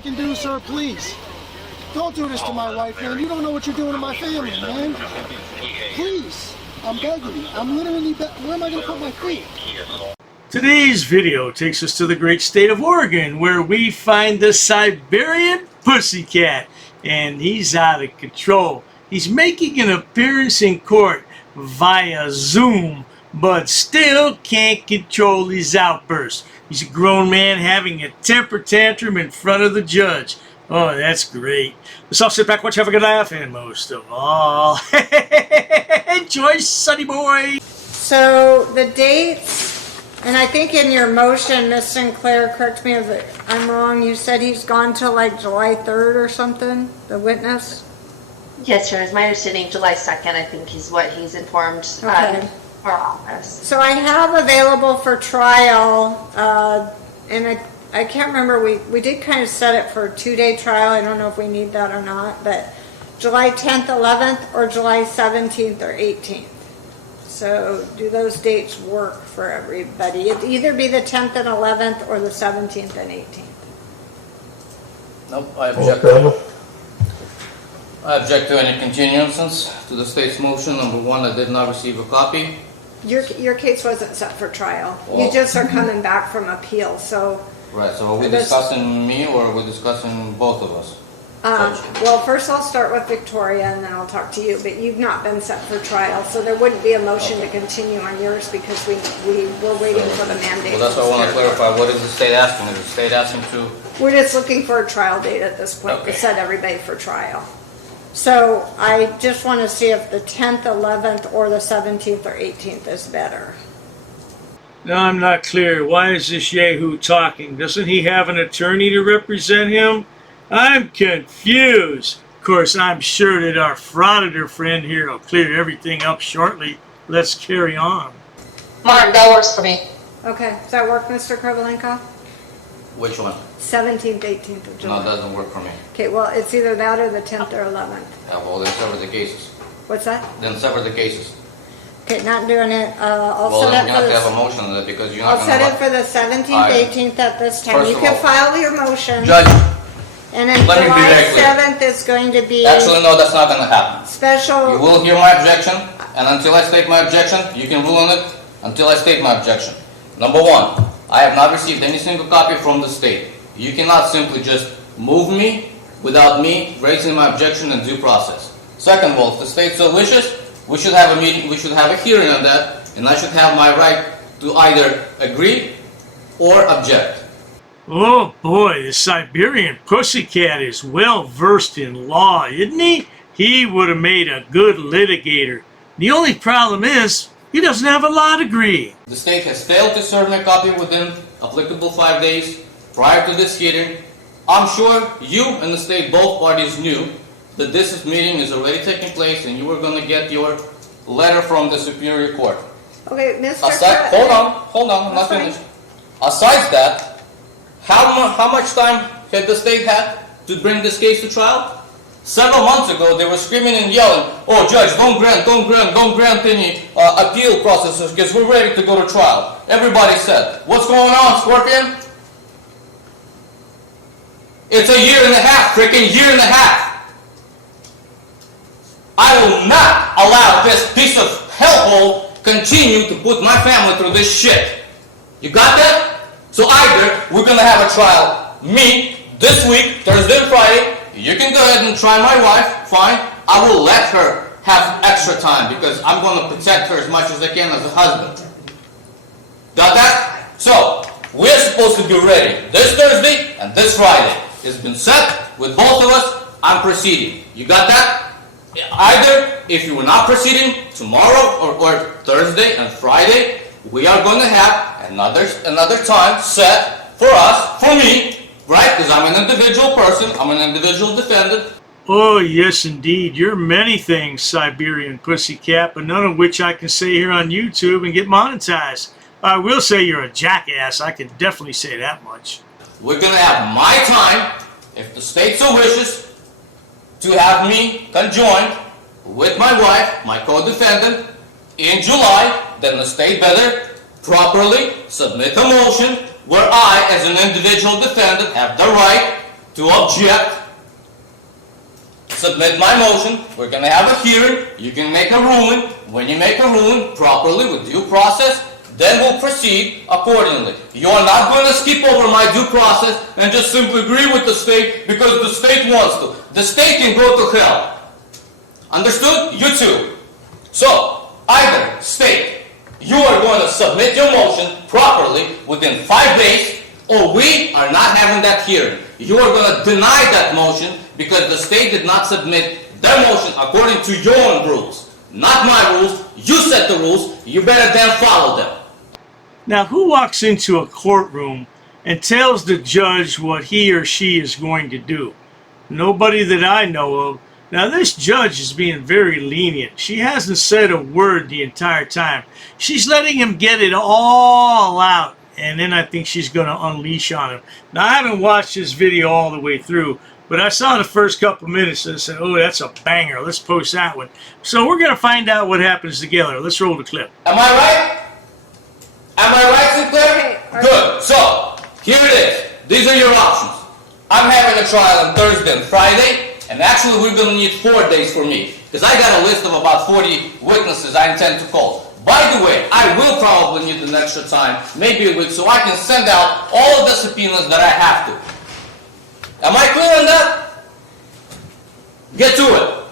I can do, sir, please. Don't do this to my wife, man. You don't know what you're doing to my family, man. Please. I'm begging you. I'm literally where am I going to put my feet? Today's video takes us to the great state of Oregon, where we find the Siberian PussyCat, and he's out of control. He's making an appearance in court via Zoom, but still can't control his outbursts. He's a grown man having a temper tantrum in front of the judge. Oh, that's great. Let's all sit back, watch, have a good laugh, and most of all, enjoy Sunny Boy. So the dates, and I think in your motion, Ms. Sinclair, correct me if I'm wrong, you said he's gone till like July 3rd or something, the witness? Yes, sir. It's my understanding July 2nd, I think, is what he's informed Okay. our office. So I have available for trial, and I can't remember, we did kind of set it for a 2-day trial. I don't know if we need that or not, but July 10th, 11th, or July 17th or 18th. So do those dates work for everybody? It'd either be the 10th and 11th or the 17th and 18th. Nope, I object. I object to any continuances to the state's motion. Number one, I did not receive a copy. Your case wasn't set for trial. Well, You just are coming back from appeal, so. Right, so are we That's- discussing me or are we discussing both of us? Well, first I'll start with Victoria and then I'll talk to you, but you've not been set for trial, so there wouldn't be a motion to continue on yours because we were waiting for the mandate. Well, that's what I want to clarify. What is the state asking? Is the state asking to? We're just looking for a trial date at this point to Okay. set everybody for trial. So I just want to see if the 10th, 11th, or the 17th or 18th is better. No, I'm not clear. Why is this yahoo talking? Doesn't he have an attorney to represent him? I'm confused. Of course, I'm sure that our Frauditor friend here will clear everything up shortly. Let's carry on. Mark, that works for me. Okay, does that work, Mr. Kovalenko? Which one? 17th, 18th of No, July. it doesn't work for me. Okay, well, it's either that or the 10th or 11th. Yeah, well, then sever the cases. What's that? Then sever the cases. Okay, not doing it. I'll Well, set then it you for have to have a the. motion on that because you're I'll not set going it to. for the 17th, Alright. 18th at this time. First You of can all- file your motion. Judge, And then let me be July very clear. 7th is going to be actually, no, that's not going to happen. special. You will hear my objection, and until I state my objection, you can rule on it until I state my objection. Number one, I have not received any single copy from the state. You cannot simply just move me without me raising my objection in due process. Second of all, if the state so wishes, we should have a meeting, we should have a hearing on that, and I should have my right to either agree or object. Oh boy, the Siberian PussyCat is well versed in law, isn't he? He would have made a good litigator. The only problem is, he doesn't have a law degree. The state has failed to serve me a copy within applicable 5 days prior to this hearing. I'm sure you and the state, both parties, knew that this meeting is already taking place and you were going to get your letter from the Superior Court. Okay, Mr. Aside, hold on, I'm not That's fine. finished. Aside that, how much time had the state had to bring this case to trial? Several months ago, they were screaming and yelling, "Oh, Judge, don't grant any appeal processes because we're ready to go to trial." Everybody said, "What's going on, Scorpion?" It's a year and a half, freaking year and a half. I will not allow this piece of hellhole continue to put my family through this shit. You got that? So either we're gonna have a trial, me, this week, Thursday and Friday. You can go ahead and try my wife, fine. I will let her have extra time because I'm gonna protect her as much as I can as a husband. Got that? So, we're supposed to be ready this Thursday and this Friday. It's been set with both of us. I'm proceeding. You got that? Either, if you were not proceeding tomorrow or Thursday and Friday, we are going to have another time set for us, for me, right? Because I'm an individual person. I'm an individual defendant. Oh yes indeed, you're many things, Siberian PussyCat, but none of which I can say here on YouTube and get monetized. I will say you're a jackass, I can definitely say that much. We're going to have my time, if the state so wishes, to have me conjoined with my wife, my co-defendant, in July. Then the state better properly submit a motion where I, as an individual defendant, have the right to object, submit my motion, we're gonna have a hearing, you can make a ruling. When you make a ruling properly with due process, then we'll proceed accordingly. You're not going to skip over my due process and just simply agree with the state because the state wants to. The state can go to hell. Understood? You too. So, either state, you are going to submit your motion properly within 5 days, or we are not having that hearing. You are going to deny that motion because the state did not submit their motion according to your own rules. Not my rules. You set the rules. You better then follow them. Now, who walks into a courtroom and tells the judge what he or she is going to do? Nobody that I know of. Now, this judge is being very lenient. She hasn't said a word the entire time. She's letting him get it all out, and then I think she's going to unleash on him. Now, I haven't watched this video all the way through, but I saw the first couple minutes and I said, oh, that's a banger. Let's post that one. So we're going to find out what happens together. Let's roll the clip. Am I right? Am I right, Sinclair? Okay. Good. So, here it is. These are your options. I'm having a trial on Thursday and Friday, and actually we're going to need 4 days for me, because I got a list of about 40 witnesses I intend to call. By the way, I will probably need an extra time, maybe a week, so I can send out all of the subpoenas that I have to. Am I clear on that? Get to it.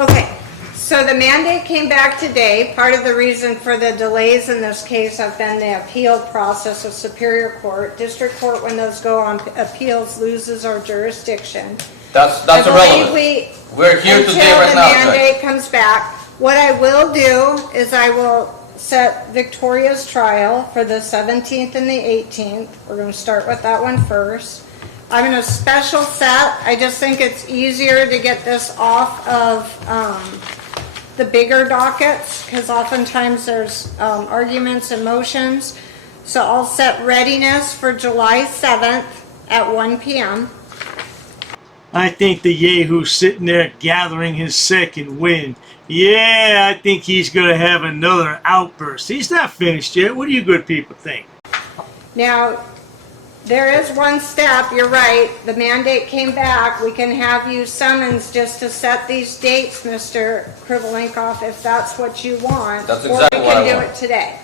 Okay, so the mandate came back today. Part of the reason for the delays in this case have been the appeal process of Superior Court. District Court, when those go on appeals, loses our jurisdiction. That's I irrelevant. believe We're here today right now, until the mandate Judge. comes back, what I will do is I will set Victoria's trial for the 17th and the 18th. We're going to start with that one first. I'm in a special set. I just think it's easier to get this off of the bigger dockets, because oftentimes there's arguments and motions. So I'll set readiness for July 7th at 1 p.m. I think the Yahoo's sitting there gathering his second wind. Yeah, I think he's going to have another outburst. He's not finished yet. What do you good people think? Now, there is one step, you're right, the mandate came back. We can have you summons just to set these dates, Mr. Krivolenkoff, if that's what you want. That's exactly what I Or we can want. do it today.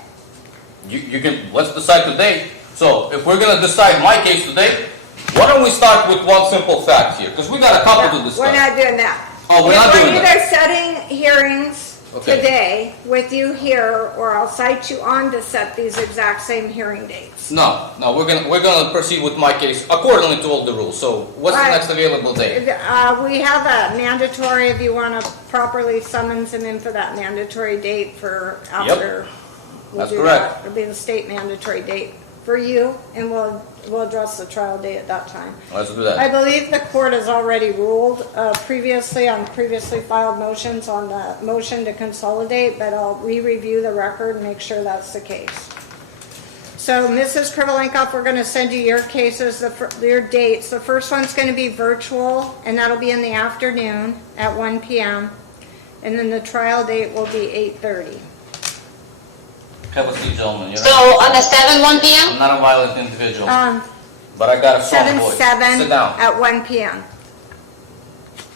You can, let's decide today. So, if we're gonna decide my case today, why don't we start with one simple fact here? Because we got a couple to discuss. We're not doing that. Oh, we're not doing We're that. either setting hearings Okay. today with you here, or I'll cite you on to set these exact same hearing dates. No, we're gonna proceed with my case accordingly to all the rules. So, what's the Right. next available date? We have a mandatory, if you want to properly summons him in for that mandatory date for after. We'll That's do correct. that. It'll be the state mandatory date for you, and we'll address the trial date at that time. Let's do I that. believe the court has already ruled previously on previously filed motions on the motion to consolidate, but I'll re-review the record and make sure that's the case. So, Mrs. Krivolenkoff, we're going to send you your cases, your dates. The first one's going to be virtual, and that'll be in the afternoon at 1 p.m. And then the trial date will be 8:30. Have a seat, gentlemen. You're So not- on the 7, 1 I'm p.m.? not a violent individual, but I got a strong 7/7 voice. Sit down. at 1 p.m.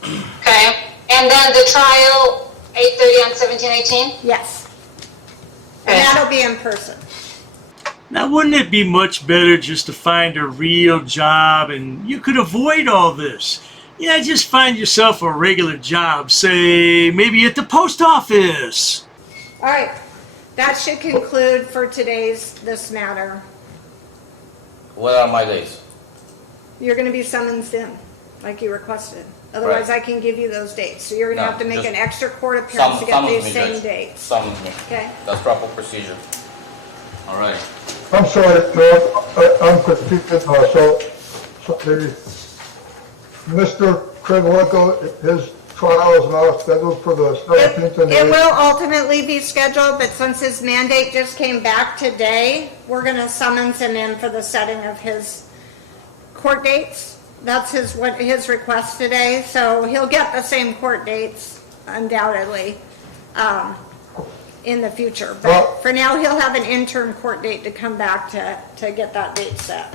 Okay. And then the trial, 8:30 on 17, 18? Yes. And Okay. that'll be in person. Now, wouldn't it be much better just to find a real job and you could avoid all this? Yeah, just find yourself a regular job, say maybe at the post office. All right. That should conclude for this matter. What are my days? You're going to be summoned in, like you requested. Otherwise, Right. I can give you those dates. So you're going to No, have to make just an extra court appearance to get Summons these me, same Judge. dates. Summons me. Okay? That's proper procedure. All right. I'm sorry, I'm confused. So the Mr. Krivolenko, his trial is now scheduled for the 17th and It 8th. will ultimately be scheduled, but since his mandate just came back today, we're going to summons him in for the setting of his court dates. That's his request today, so he'll get the same court dates undoubtedly in the future. But Well- for now, he'll have an interim court date to come back to get that date set.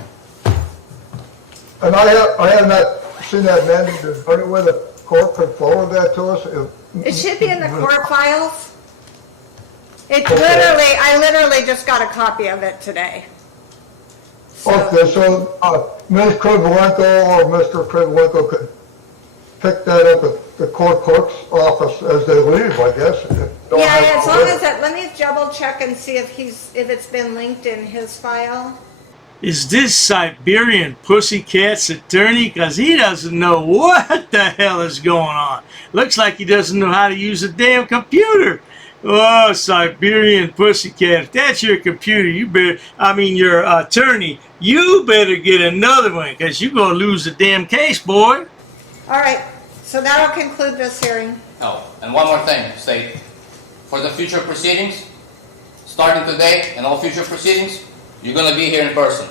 And I have not seen that mandate. Is there any way the court could forward that to us? It should be in the court files. It's Okay. I literally just got a copy of it today. Okay, so Ms. Krivolenko or Mr. Krivolenko could pick that up at the court clerk's office as they leave, I guess. Yeah, as long as that, let me double check and see if it's been linked in his file. Is this Siberian Pussycat's attorney? Because he doesn't know what the hell is going on. Looks like he doesn't know how to use a damn computer. Oh, Siberian Pussycat, if that's your computer, your attorney, you better get another one, because you're going to lose the damn case, boy. All right, so that'll conclude this hearing. Oh, and one more thing, State. For the future proceedings, starting today and all future proceedings, you're going to be here in person.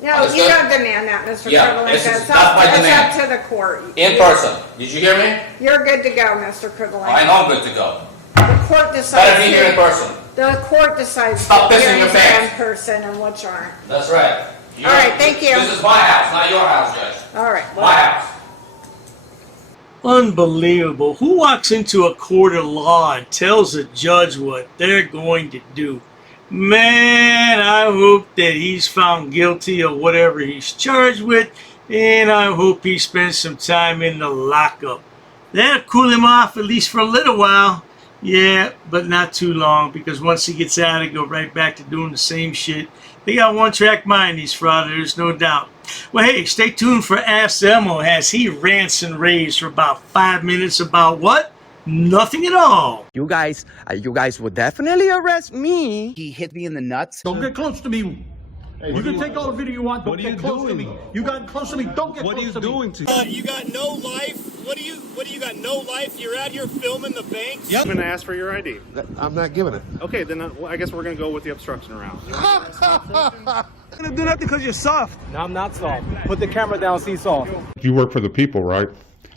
No, Understood? you don't demand that, Mr. Yeah, Krivolenko. that's my demand. It's up to the court. In person. Did you hear me? You're good to go, Mr. Krivolenko. I know I'm good to go. The court decides. Better be here in person. The court decides. Stop which pissing your hearings are pants. in person and which aren't. That's right. All right, thank you. This is my house, not your house, Judge. All right. My house. Unbelievable. Who walks into a court of law and tells a judge what they're going to do? Man, I hope that he's found guilty of whatever he's charged with, and I hope he spends some time in the lockup. That'll cool him off, at least for a little while. Yeah, but not too long, because once he gets out, he'll go right back to doing the same shit. They got one-track mind, these frauditors, no doubt. Well, hey, stay tuned for Ask Elmo as he rants and raves for about 5 minutes about what? Nothing at all. You guys will definitely arrest me. He hit me in the nuts. Don't get close to me. You can take all the video you want. Don't get close to me. You got close to me. Don't get close to me. What are you doing to me? You got no life. What do you got? No life. You're out here filming the banks. Yep. I'm gonna ask for your ID. I'm not giving it. Okay, then I guess we're gonna go with the obstruction around. I'm gonna do nothing because you're soft. No, I'm not soft. Put the camera down. See soft. You work for the people, right?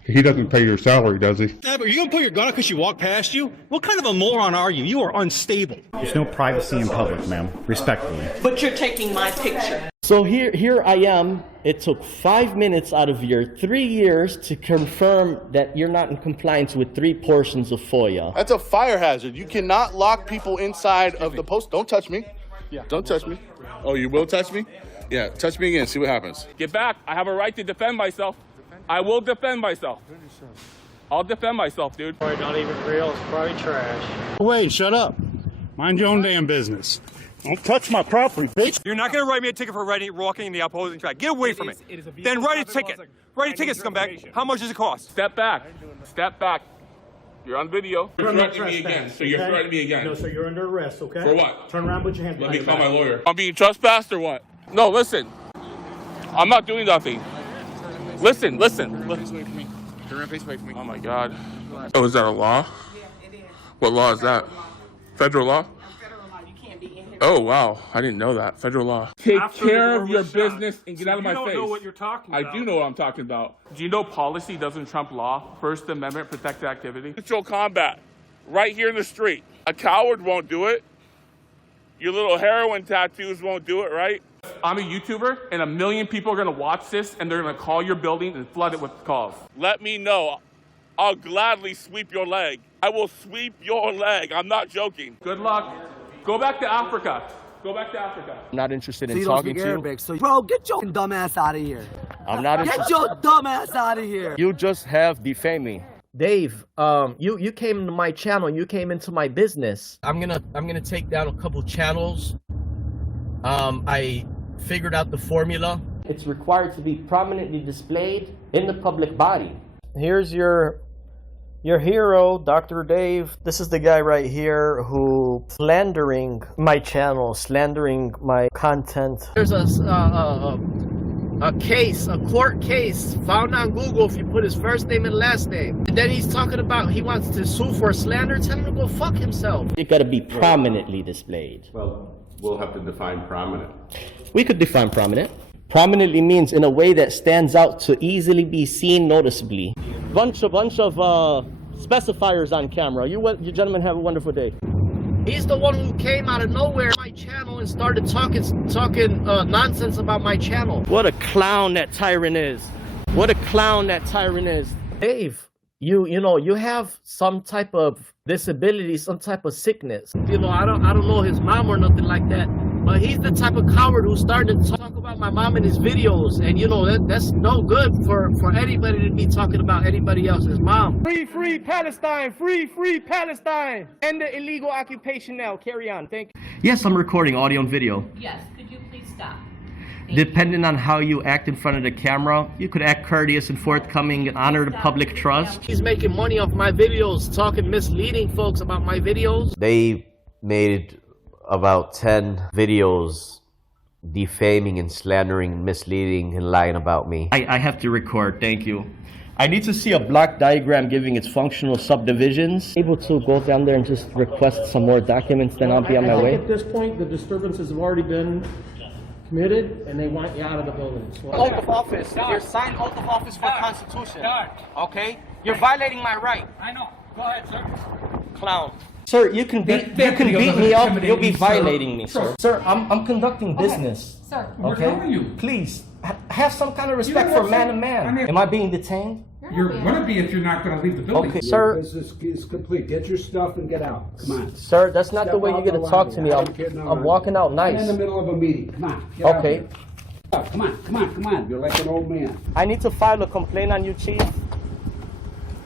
He doesn't pay your salary, does he? Are you gonna put your gun up because she walked past you? What kind of a moron are you? You are unstable. There's no privacy in public, ma'am. Respectfully. But you're taking my picture. So here I am. It took 5 minutes out of your 3 years to confirm that you're not in compliance with 3 portions of FOIA. That's a fire hazard. You cannot lock people inside of the post. Don't touch me. Yeah. Don't touch me. Oh, you will touch me? Yeah, touch me again. See what happens. Get back. I have a right to defend myself. I will defend myself. I'll defend myself, dude. Probably not even real. It's probably trash. Wait, shut up. Mind your own damn business. Don't touch my property, bitch. You're not gonna write me a ticket for walking in the opposing track. Get away from it. Then write a ticket. Write a ticket, scumbag. How much does it cost? Step back. Step back. You're on video. You're threatening me again. So you're threatening me again. No, so you're under arrest, okay? For what? Turn around, put your hands Let behind me your call back. my lawyer. I'm being trespassed or what? No, listen. I'm not doing nothing. Listen. Turn around, face away from me. Oh my God. Oh, is that a law? Yeah, it is. What law is that? Federal law? Federal law. You can't be in here. Oh, wow. I didn't know that. Federal law. Take After care the of your door was shut. business and get out of my face. You don't know what you're talking about. I do know what I'm talking about. Do you know policy doesn't trump law? First Amendment, protected activity. Control combat. Right here in the street. A coward won't do it. Your little heroin tattoos won't do it, right? I'm a YouTuber, and 1 million people are going to watch this, and they're going to call your building and flood it with calls. Let me know. I'll gladly sweep your leg. I will sweep your leg. I'm not joking. Good luck. Go back to Africa. Go back to Africa. I'm not interested in talking to you. So, bro, get your dumb ass out of here. I'm not Get interested. your dumb ass out of here. You just have defamed me. Dave, you came into my channel. You came into my business. I'm gonna take down a couple channels. I figured out the formula. It's required to be prominently displayed in the public body. Here's your hero, Dr. Dave. This is the guy right here who slandering my channel, slandering my content. There's a court case found on Google if you put his first name and last name. And then he's talking about he wants to sue for slander. Tell him to go fuck himself. It gotta be prominently displayed. Well, we'll have to define prominent. We could define prominent. Prominently means in a way that stands out to easily be seen noticeably. Bunch of specifiers on camera. You gentlemen have a wonderful day. He's the one who came out of nowhere on my channel and started talking nonsense about my channel. What a clown that tyrant is. What a clown that tyrant is. Dave, you know, you have some type of disability, some type of sickness. You know, I don't know his mom or nothing like that. But he's the type of coward who started to talk about my mom in his videos. And you know, that's no good for anybody to be talking about anybody else's mom. Free Palestine! Free Palestine! End the illegal occupation now. Carry on. Thank you. Yes, I'm recording audio and video. Yes, could you please stop? Depending on how you act in front of the camera, you could act courteous and forthcoming and honor the public trust. He's making money off my videos, talking misleading folks about my videos. They made about 10 videos defaming and slandering, misleading and lying about me. I have to record, thank you. I need to see a block diagram giving its functional subdivisions. Able to go down there and just request some more documents, then I'll be on my way. At this point, the disturbances have already been committed, and they want you out of the building. So Oath of office. You're signed oath of office for Constitution. Okay? You're violating my right. I know. Go ahead, sir. Clown. Sir, you can beat me up. You'll be violating me, sir. Sir, I'm conducting business. Sir, Okay? Please have some kind of respect for man to man. Am I being detained? you're going to be if you're not going to leave the building. Okay, sir. Your business is complete. Get your stuff and get out. Come on. Sir, that's not the way you're going to talk to me. I'm walking out nice. I'm in the middle of a meeting. Come on. Get Okay. out. Come on, come on, come on. You're like an old man. I need to file a complaint on you, Chief.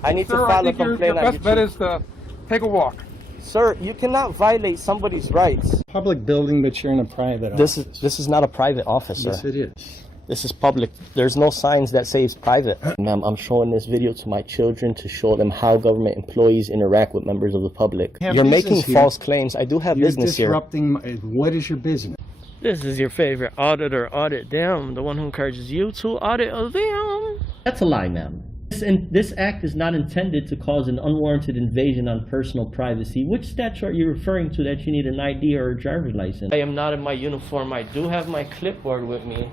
I need to Sir, file I a think complaint your on you, best bet Chief. is to take a walk. Sir, you cannot violate somebody's rights. Public building, but you're in a private office. This is not a private office, sir. Yes, it is. This is public. There's no signs that say it's private. Ma'am, I'm showing this video to my children to show them how government employees interact with members of the public. You're making false claims. I do have business here. You're disrupting. What is your business? This is your favorite auditor. Audit them. The one who encourages you to audit them. That's a lie, ma'am. This act is not intended to cause an unwarranted invasion on personal privacy. Which statute are you referring to that you need an ID or a driver's license? I am not in my uniform. I do have my clipboard with me.